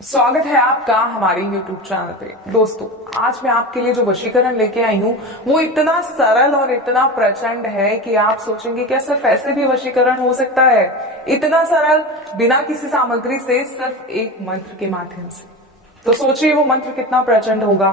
स्वागत है आपका हमारे YouTube चैनल पे। दोस्तों, आज मैं आपके लिए जो वशीकरण लेके आई हूँ वो इतना सरल और इतना प्रचंड है कि आप सोचेंगे क्या सिर्फ ऐसे भी वशीकरण हो सकता है? इतना सरल, बिना किसी सामग्री से, सिर्फ एक मंत्र के माध्यम से। तो सोचिए वो मंत्र कितना प्रचंड होगा,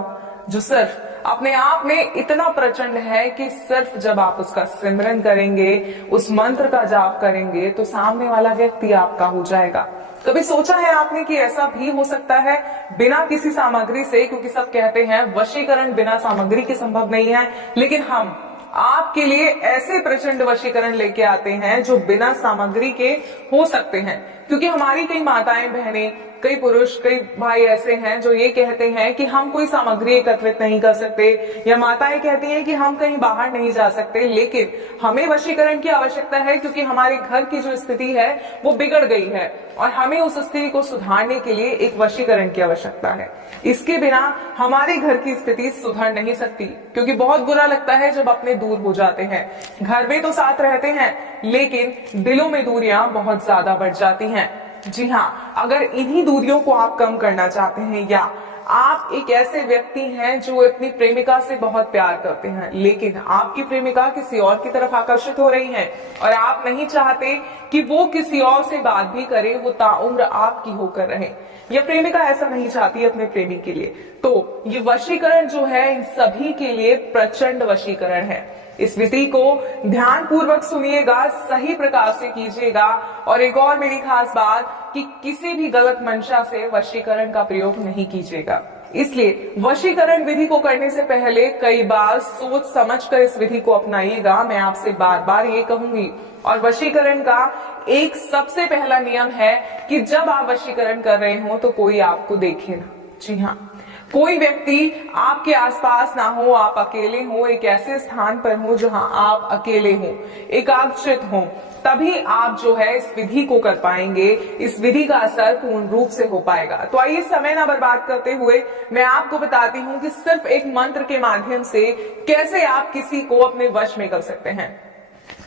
जो सिर्फ अपने आप में इतना प्रचंड है कि सिर्फ जब आप उसका सिमरन करेंगे, उस मंत्र का जाप करेंगे, तो सामने वाला व्यक्ति आपका हो जाएगा। कभी सोचा है आपने कि ऐसा भी हो सकता है बिना किसी सामग्री से? क्योंकि सब कहते हैं वशीकरण बिना सामग्री के संभव नहीं है, लेकिन हम आपके लिए ऐसे प्रचंड वशीकरण लेके आते हैं जो बिना सामग्री के हो सकते हैं। क्योंकि हमारी कई माताएं बहनें, कई पुरुष, कई भाई ऐसे हैं जो ये कहते हैं कि हम कोई सामग्री एकत्रित नहीं कर सकते, या माताएं कहती हैं कि हम कहीं बाहर नहीं जा सकते, लेकिन हमें वशीकरण की आवश्यकता है क्योंकि हमारे घर की जो स्थिति है वो बिगड़ गई है और हमें उस स्थिति को सुधारने के लिए एक वशीकरण की आवश्यकता है। इसके बिना हमारे घर की स्थिति सुधर नहीं सकती, क्योंकि बहुत बुरा लगता है जब अपने दूर हो जाते हैं। घर में तो साथ रहते हैं, लेकिन दिलों में दूरियां बहुत ज्यादा बढ़ जाती हैं। जी हाँ, अगर इन्हीं दूरियों को आप कम करना चाहते हैं, या आप एक ऐसे व्यक्ति हैं जो अपनी प्रेमिका से बहुत प्यार करते हैं, लेकिन आपकी प्रेमिका किसी और की तरफ आकर्षित हो रही है और आप नहीं चाहते कि वो किसी और से बात भी करे, वो ताउम्र आपकी होकर रहे, या प्रेमिका ऐसा नहीं चाहती अपने प्रेमी के लिए, तो ये वशीकरण जो है इन सभी के लिए प्रचंड वशीकरण है। इस विधि को ध्यान पूर्वक सुनिएगा, सही प्रकार से कीजिएगा। और एक और मेरी खास बात कि किसी भी गलत मंशा से वशीकरण का प्रयोग नहीं कीजिएगा। इसलिए वशीकरण विधि को करने से पहले कई बार सोच समझकर इस विधि को अपनाइएगा, मैं आपसे बार बार ये कहूंगी। और वशीकरण का एक सबसे पहला नियम है कि जब आप वशीकरण कर रहे हो तो कोई आपको देखे ना। जी हाँ, कोई व्यक्ति आपके आसपास ना हो, आप अकेले हो, एक ऐसे स्थान पर हो जहां आप अकेले हो, एकाग्रचित हो, तभी आप जो है इस विधि को कर पाएंगे, इस विधि का असर पूर्ण रूप से हो पाएगा। तो आइए समय ना बर्बाद करते हुए मैं आपको बताती हूँ कि सिर्फ एक मंत्र के माध्यम से कैसे आप किसी को अपने वश में कर सकते हैं।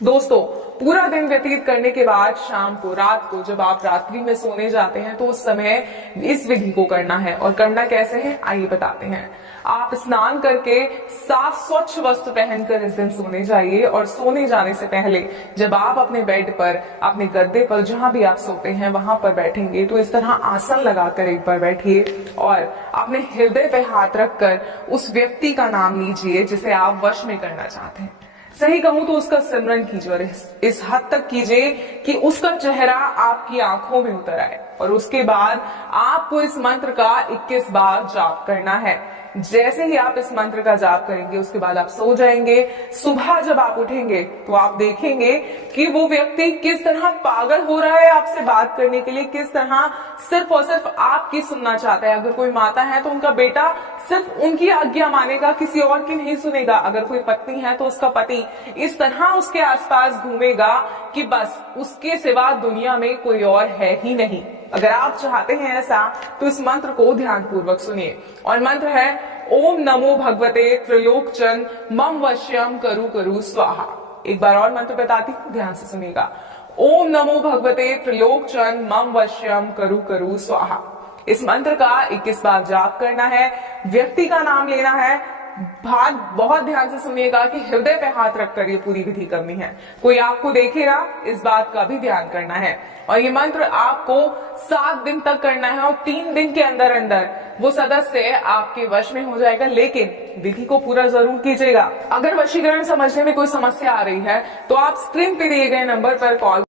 दोस्तों, पूरा दिन व्यतीत करने के बाद शाम को, रात को, जब आप रात्रि में सोने जाते हैं तो उस समय इस विधि को करना है। और करना कैसे है आइए बताते हैं। आप स्नान करके साफ स्वच्छ वस्त्र पहनकर इस दिन सोने जाइए, और सोने जाने से पहले जब आप अपने बेड पर, अपने गद्दे पर, जहां भी आप सोते हैं वहां पर बैठेंगे तो इस तरह आसन लगाकर एक बार बैठिए और अपने हृदय पे हाथ रखकर उस व्यक्ति का नाम लीजिए जिसे आप वश में करना चाहते हैं। सही कहूं तो उसका सिमरन कीजिए, और इस हद तक कीजिए कि उसका चेहरा आपकी आंखों में उतर आए। और उसके बाद आपको इस मंत्र का 21 बार जाप करना है। जैसे ही आप इस मंत्र का जाप करेंगे उसके बाद आप सो जाएंगे। सुबह जब आप उठेंगे तो आप देखेंगे कि वो व्यक्ति किस तरह पागल हो रहा है आपसे बात करने के लिए, किस तरह सिर्फ और सिर्फ आपकी सुनना चाहता है। अगर कोई माता है तो उनका बेटा सिर्फ उनकी आज्ञा मानेगा, किसी और की नहीं सुनेगा। अगर कोई पत्नी है तो उसका पति इस तरह उसके आसपास घूमेगा कि बस उसके सिवा दुनिया में कोई और है ही नहीं। अगर आप चाहते हैं ऐसा तो इस मंत्र को ध्यान पूर्वक सुनिए। और मंत्र है ओम नमो भगवते त्रिलोकचन मम वश्यम करु करु स्वाहा। एक बार और मंत्र बताती हूँ, ध्यान से सुनिएगा। ओम नमो भगवते त्रिलोकचन मम वश्यम करु करु स्वाहा। इस मंत्र का 21 बार जाप करना है। व्यक्ति का नाम लेना है। बात बहुत ध्यान से सुनिएगा कि हृदय पे हाथ रखकर ये पूरी विधि करनी है। कोई आपको देखेगा, इस बात का भी ध्यान करना है। और ये मंत्र आपको 7 दिन तक करना है, और 3 दिन के अंदर अंदर वो सदस्य आपके वश में हो जाएगा। लेकिन विधि को पूरा जरूर कीजिएगा। अगर वशीकरण समझने में कोई समस्या आ रही है तो आप स्क्रीन पे दिए गए नंबर पर कॉल